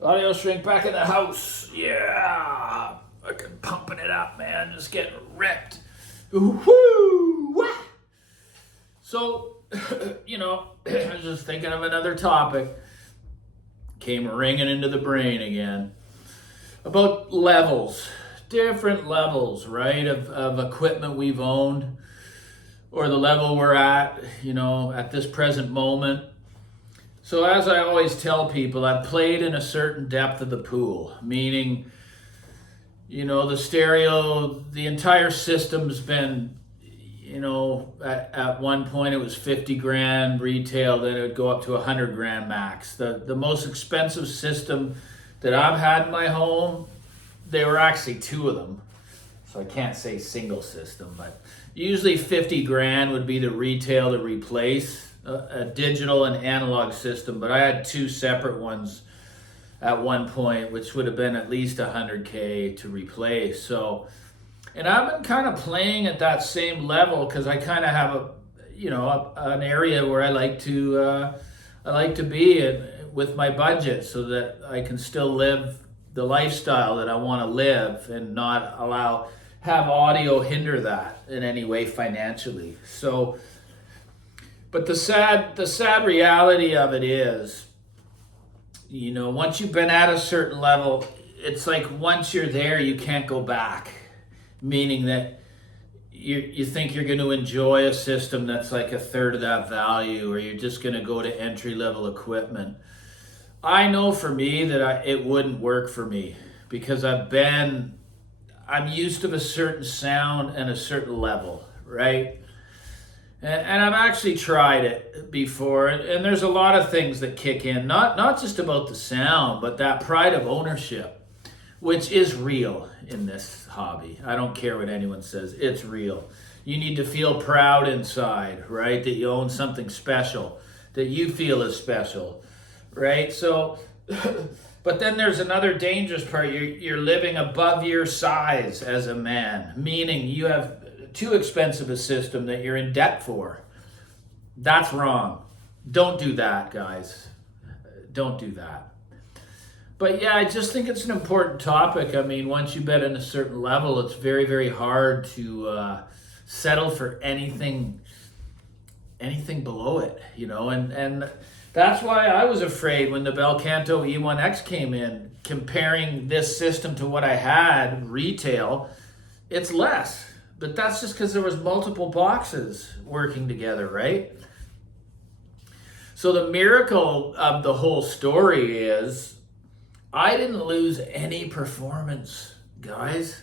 Audio shrink back in the house. Yeah. Fucking pumping it up, man. Just getting ripped. Woo! So, I was just thinking of another topic. Came ringing into the brain again. About levels. Different levels, right? Of equipment we've owned. Or the level we're at, at this present moment. So as I always tell people, I've played in a certain depth of the pool, meaning, the stereo, the entire system's been, at one point it was 50 grand retail, then it would go up to 100 grand max. The most expensive system that I've had in my home, there were actually two of them. So I can't say single system, but usually 50 grand would be the retail to replace a digital and analog system, but I had two separate ones at one point, which would have been at least 100K to replace. So, and I've been kind of playing at that same level because I kind of have an area where I like to be with my budget so that I can still live the lifestyle that I want to live and not have audio hinder that in any way financially. So, but the sad reality of it is, once you've been at a certain level, it's like once you're there, you can't go back. Meaning that you think you're going to enjoy a system that's like a third of that value, or you're just going to go to entry level equipment. I know for me that it wouldn't work for me because I'm used to a certain sound and a certain level, right? And I've actually tried it before, and there's a lot of things that kick in, not just about the sound, but that pride of ownership, which is real in this hobby. I don't care what anyone says, it's real. You need to feel proud inside, right? That you own something special, that you feel is special, right? So, but then there's another dangerous part. You're living above your size as a man, meaning you have too expensive a system that you're in debt for. That's wrong. Don't do that, guys. Don't do that. But yeah, I just think it's an important topic. I mean, once you've been at a certain level, it's very, very hard to settle for anything below it, and that's why I was afraid when the Belcanto E1X came in, comparing this system to what I had retail, it's less. But that's just because there was multiple boxes working together, right? So the miracle of the whole story is I didn't lose any performance, guys.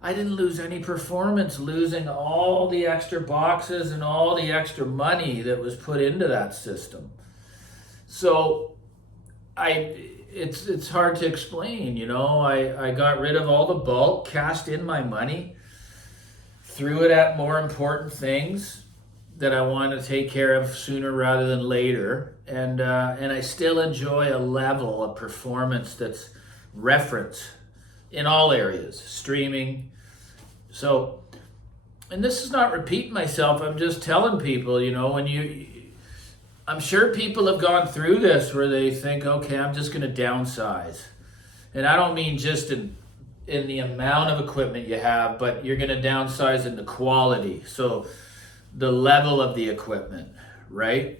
I didn't lose any performance losing all the extra boxes and all the extra money that was put into that system. So it's hard to explain, I got rid of all the bulk, cashed in my money, threw it at more important things that I want to take care of sooner rather than later, and I still enjoy a level of performance that's reference in all areas, streaming. So, and this is not repeating myself. I'm just telling people, I'm sure people have gone through this where they think, okay, I'm just going to downsize, and I don't mean just in the amount of equipment you have, but you're going to downsize in the quality. So the level of the equipment, right?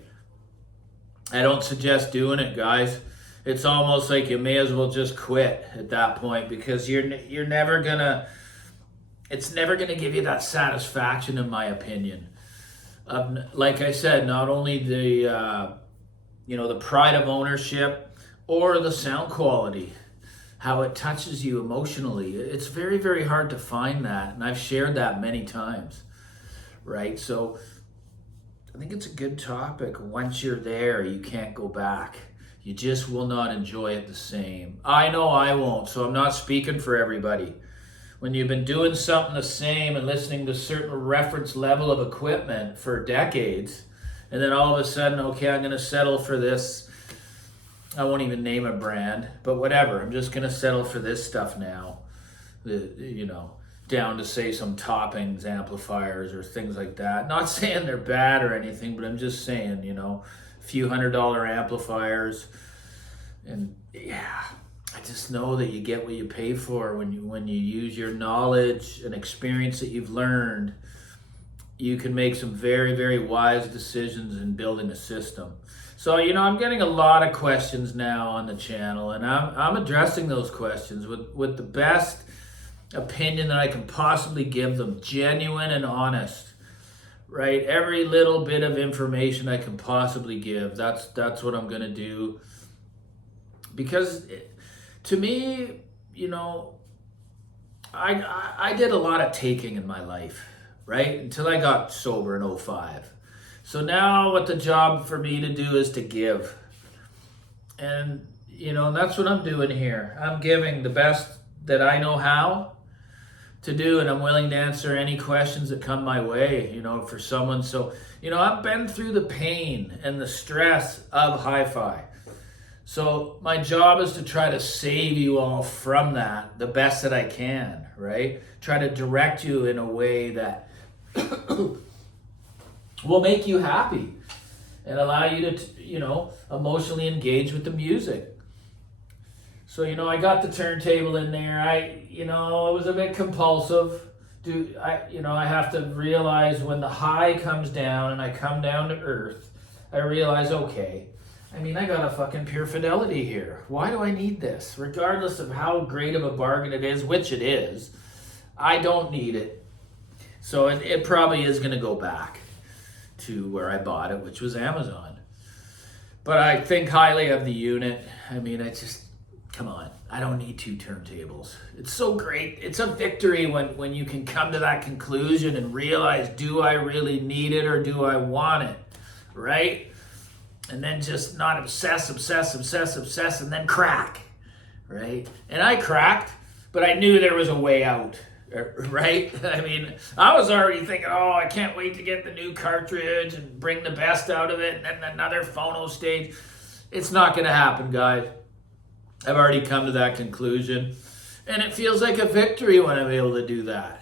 I don't suggest doing it, guys. It's almost like you may as well just quit at that point because you're never going to, it's never going to give you that satisfaction, in my opinion. Like I said, not only the pride of ownership or the sound quality, how it touches you emotionally. It's very, very hard to find that. And I've shared that many times, right? So I think it's a good topic. Once you're there, you can't go back. You just will not enjoy it the same. I know I won't, so I'm not speaking for everybody. When you've been doing something the same and listening to a certain reference level of equipment for decades, and then all of a sudden, okay, I'm going to settle for this. I won't even name a brand, but whatever. I'm just going to settle for this stuff now. Down to say some toppings, amplifiers, or things like that. Not saying they're bad or anything, but I'm just saying, a few $100 amplifiers. And yeah, just know that you get what you pay for when you use your knowledge and experience that you've learned. You can make some very, very wise decisions in building a system. So, I'm getting a lot of questions now on the channel, and I'm addressing those questions with the best opinion that I can possibly give them, genuine and honest, right? Every little bit of information I can possibly give, that's what I'm going to do. Because to me, I did a lot of taking in my life, right? Until I got sober in 2005. So now what the job for me to do is to give. And, that's what I'm doing here. I'm giving the best that I know how to do, and I'm willing to answer any questions that come my way, for someone. So, I've been through the pain and the stress of hi-fi. So my job is to try to save you all from that the best that I can, right? Try to direct you in a way that will make you happy and allow you to, emotionally engage with the music. So, I got the turntable in there. It was a bit compulsive. I have to realize when the high comes down and I come down to earth, I realize, okay, I got a fucking Pure Fidelity here. Why do I need this? Regardless of how great of a bargain it is, which it is, I don't need it. So it probably is going to go back to where I bought it, which was Amazon. But I think highly of the unit. Come on, I don't need 2 turntables. It's so great. It's a victory when you can come to that conclusion and realize, do I really need it or do I want it, right? And then just not obsess, and then crack, right? And I cracked, but I knew there was a way out, right? I was already thinking, I can't wait to get the new cartridge and bring the best out of it, and then another phono stage. It's not going to happen, guys. I've already come to that conclusion, and it feels like a victory when I'm able to do that.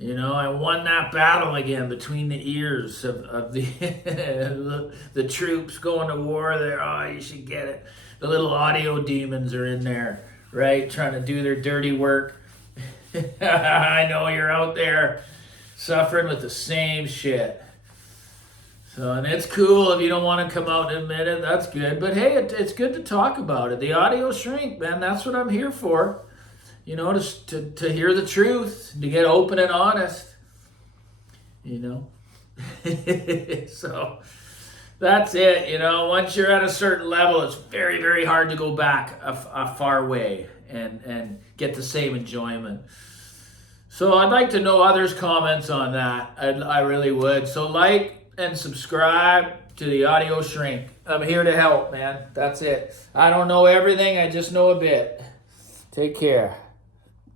I won that battle again between the ears of the the troops going to war there. Oh, you should get it. The little audio demons are in there, right? Trying to do their dirty work. I know you're out there suffering with the same shit. So, and it's cool if you don't want to come out and admit it. That's good. But hey, it's good to talk about it. The audio shrink, man, that's what I'm here for. To hear the truth, to get open and honest, So that's it, once you're at a certain level, it's very, very hard to go back a far way and get the same enjoyment. So I'd like to know others' comments on that. I really would. So like and subscribe to the audio shrink. I'm here to help, man. That's it. I don't know everything. I just know a bit. Take care.